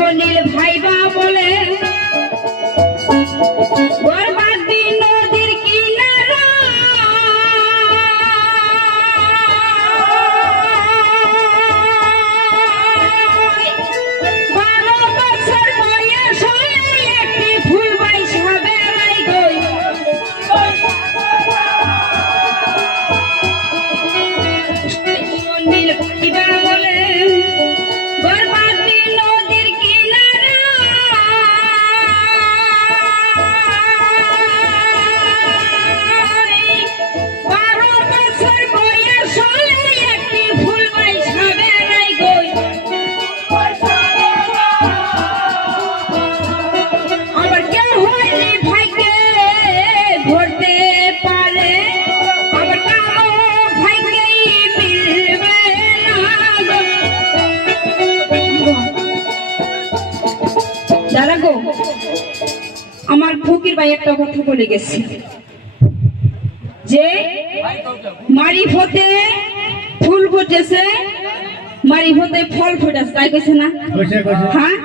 Sunil viva বলে ফকির ভাই একটা কথা বলে গেছে। যে মারিফতে ফুল ফুটেছে মারিফতে ফল ফুটেছে তাই কইছে না? হ্যাঁ?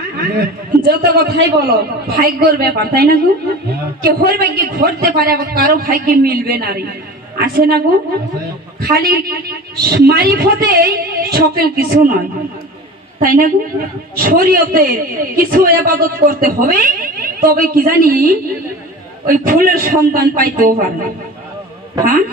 যত কথাই বলো ভাগ্যর ব্যাপার তাই না গো? কেউ ভাগ্যে ঘটতে পারে আবার কারও ভাগ্যে মিলবে না রে। আছে না গো? খালি মারিফতে সকল কিছু নয়। তাই না শরীয়তের কিছু আবাদত করতে হবে, তবে কি জানি ওই ফুলের সন্তান পাইতেও পারে হ্যাঁ?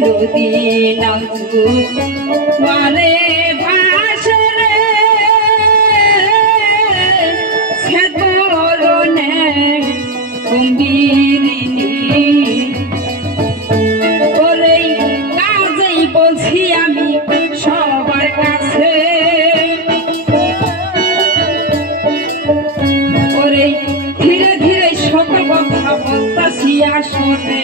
নাজু পারে ভাসরে সদরনে কুম্বিরিনী ওরে কাজেই বলছি আমি সবার কাছে। ওরে ধীরে ধীরে সকল কথা বলতাছি আসলে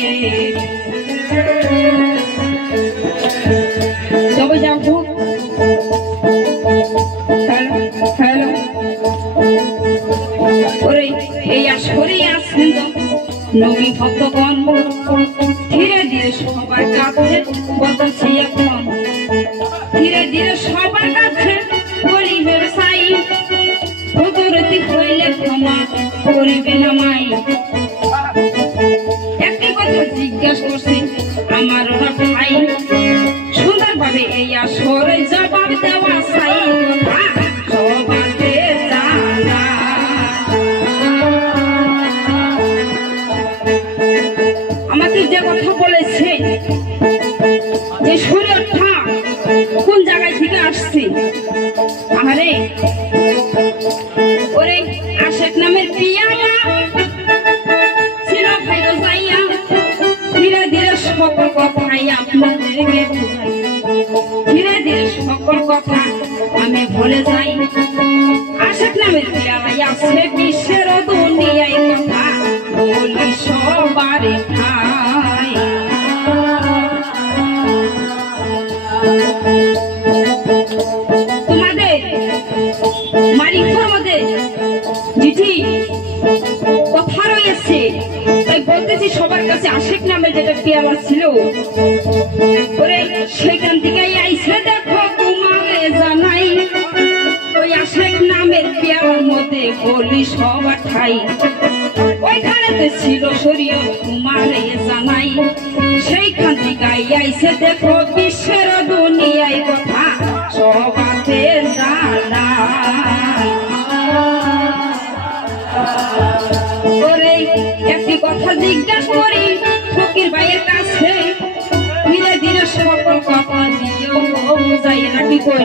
করিবে না মাই। একটি কথা জিজ্ঞাসা করছি, আমার ওরা ভাই, সুন্দরভাবে এই আসরে জবাব দেওয়া চাই। সবাতে আমাকে যে কথা বলেছে, যে শরীরটা কোন জায়গায় থেকে আসছে আমারে আপনাদেরকে বুঝাই ধীরে ধীরে সকল কথা আমি ভুলে যাই আশেক নামের পিয়ামা আছে বিশ্বের নামের পেয়ালার মধ্যে বলি সবার ঠাই ওইখানেতে ছিল শরীয় তোমারে জানাই। সেইখান থেকে আইসে দেখো বিশ্বের দুনিয়ায় কই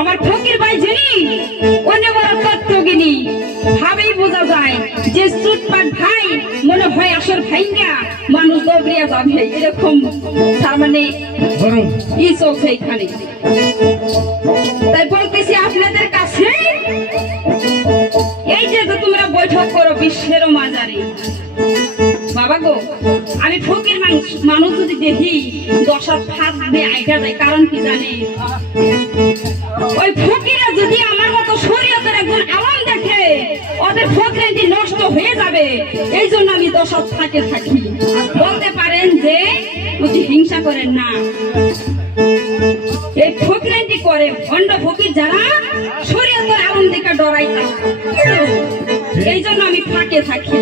আমার ফকির ভাই যিনি অন্য বড় তত্ত্বগিনী ভাবেই বোঝা যায় যে চুটপাট ভাই মনে হয় আসর ভাইঙ্গা। মানুষ দৌড়িয়া যাবে এরকম। তার মানে ই চলছে এখানে? তাই বলতেছি আপনাদের কাছে এই যে তোমরা বৈঠক করো বিশ্বের মাজারে বাবা গো, আমি ফকির মানুষ যদি দেখি দশ ফাঁক দিয়ে আইটা যায়, কারণ কি জানে? ওই ফকিরা যদি আমার মতো শরীয়তের একজন আওয়াম দেখে, ওদের ফকিরাটি নষ্ট হয়ে যাবে, এই জন্য আমি দশ ফাঁকে থাকি। বলতে পারেন যে, বুঝি হিংসা করেন না। এই ফকিরাটি করে, ভণ্ড ফকির যারা, শরীয়তের আলম দিকে ডরাই এই জন্য আমি ফাঁকে থাকি।